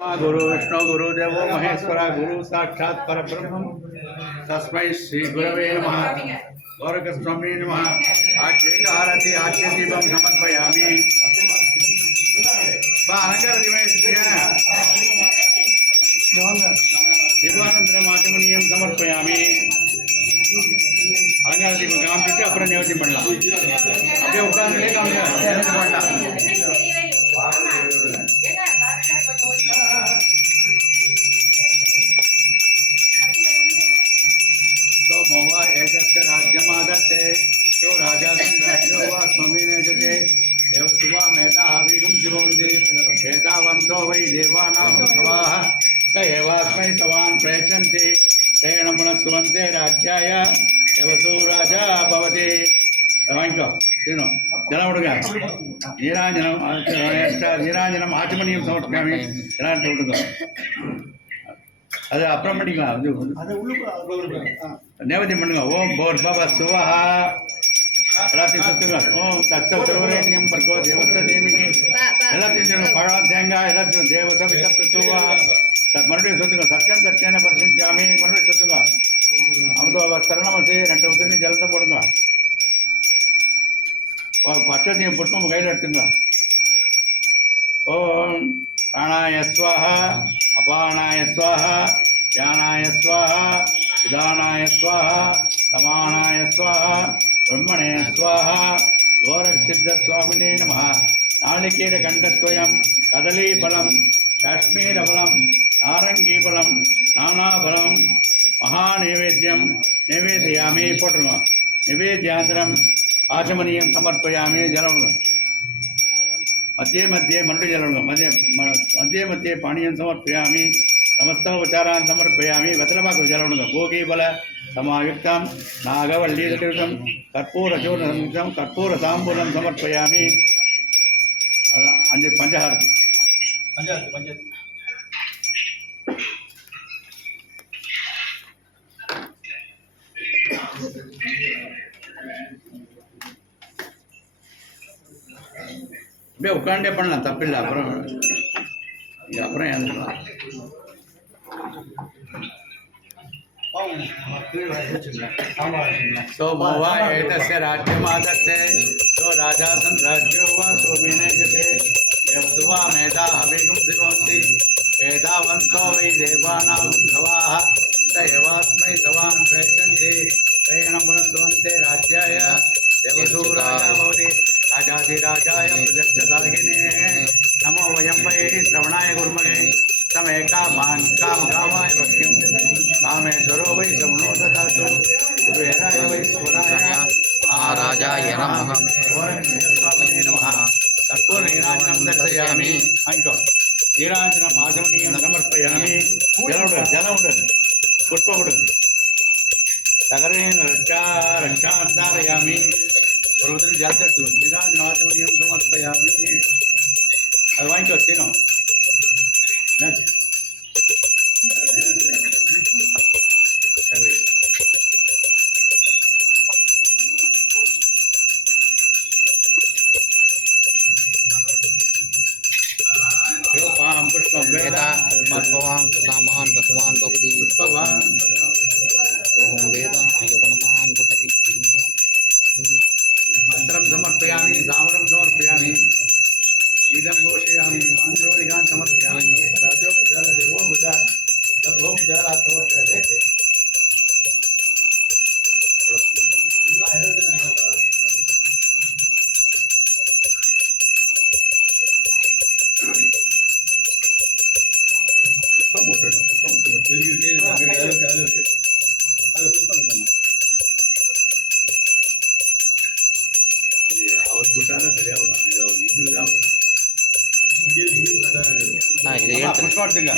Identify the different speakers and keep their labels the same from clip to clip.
Speaker 1: गुरु विष्णु गुरुदेव महेश्वर गुरु साक्षात् परब्रह्म तस्मै श्री गुरवे नमः गौरकस्वामी नमः आज्ञारति आज्ञ दीपं समर्पयामि दीपानन्तरम् आचमनीयं समर्पयामि அலங்கார தீபம் காமிச்சிட்டு அப்புறம் நிவர்த்தி பண்ணலாம்
Speaker 2: அப்படியே
Speaker 1: உட்காந்துலே காமிக்கலாம் நிவர்த்தி பண்ணலாம் వర్తతే దేవ శివ మేధా హవీగం శివంది మేధావంతో వై దేవానాం సవాహ ఏవాస్మై సవాన్ ప్రయచంతి తేన పునఃసువంతే రాజ్యాయ ఎవసూ రాజా భవతి వాయింట్లో శ్రీను జనముడుగా నీరాంజనం నీరాంజనం ఆచమనీయం సమర్పయామి ఎలా ఉంటుందో அது அப்புறம் பண்ணிக்கலாம் அது நைவேத்தியம் பண்ணுங்க ஓம் போர் பாபா ఎలా తీసుకున్నారు తస్య ప్రవరేణ్యం భర్గో దేవస్థ దేవికి ఎలా తీసుకున్నారు పడాధ్యంగా ఎలా దేవ సవిత ప్రచువ మరుడి సొత్తుగా సత్యం సత్యాన్ని పరిశీలించామి మరుడి సొత్తుగా. అమతో వస్త్రణమసి రెండు ప్రాణాయ స్వాహ అపానాయ స్వాహ ధ్యానాయ స్వాహ విధానాయ స్వాహ సమానాయ స్వాహ பிரம்மணே சுவாஹா கோரக்சித்த சுவாமினே நம நாளிகேர கண்டத்வயம் கதலீபலம் காஷ்மீரபலம் நாரங்கீபலம் நானாபலம் மகா நைவேத்தியம் நைவேத்தியாமே போட்டுருவோம் நிவேத்தியாந்திரம் ஆசமனியம் சமர்ப்பயாமே ஜலவிடுவோம் மத்திய மத்திய மறுபடியும் ஜலவிடுவோம் மத்திய மத்திய மத்திய பாணியம் சமர்ப்பயாமி సమస్తోపచారాన్ని సమర్పయామి వెతలపాకుచరవణం భోగీబల సమాయుక్తం నాగవల్లీదటం కర్పూరచూర్ణం కర్పూర సాంబూలం సమర్పయామి అంజు పంచహారతి
Speaker 3: పంచహారతి పంచహారతి
Speaker 1: அப்படியே உட்காண்டே பண்ணலாம் தப்பில்லை அப்புறம் அப்புறம் ஏன்
Speaker 3: तो
Speaker 1: सोमवा एतस्य राज्यमादत्ते सो राजासन् राज्यो वा सोमिने कृते శివాయ నమ తక్కువ నీరాజనం దర్శయామి అంటూ నీరాజనం ఆచమనీయం సమర్పయామి జలం ఉండదు జలం ఉండదు పుష్పం ఉంటుంది సగరేణ రక్షా రక్షామంతారయామి ప్రభుత్వం జాగ్రత్త నీరాజనం ఆచమనీయం సమర్పయామి అది వాయించవచ్చు eta pertolongan
Speaker 4: kesamaan kesamaan kau keti bohong beda. Ayo penemaan kau keti terus gambar peyang
Speaker 1: zaman புஷ்பம் போட்டுடணும் புஷ்பம் போட்டு பெரிய
Speaker 3: இருக்கு அங்கே அளவுக்கு அது இருக்கு அதை புஷ்பம்
Speaker 1: அவர் போட்டாங்க சரியா வரும் இது அவர் முடிவு தான் வரும்
Speaker 4: புஷ்பம்
Speaker 1: எடுத்துங்க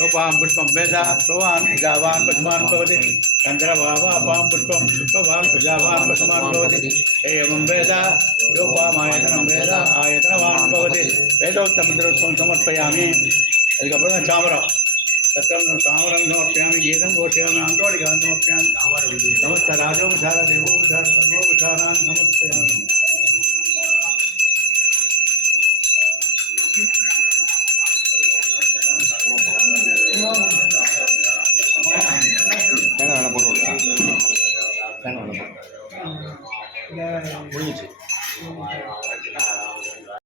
Speaker 1: स्वपां पुष्पं वेदाभवान् प्रजावान् पशुमान् भवति। चन्द्रभावापां पुष्पं पुष्पवान् प्रजावान् पशुमान् भवति। एवं वेद योपामायतनं वेद, आयतनवान् भवति। वेदोक्तमन्त्रस्वं समर्पयामि। अधिकपर्णं चामरं। तत्र सामरं समर्पयामि, गीतं घोषयामि अन्तोडिकान् समर्पयामि। समस्त सर्वोपचारान् समर्पयामि।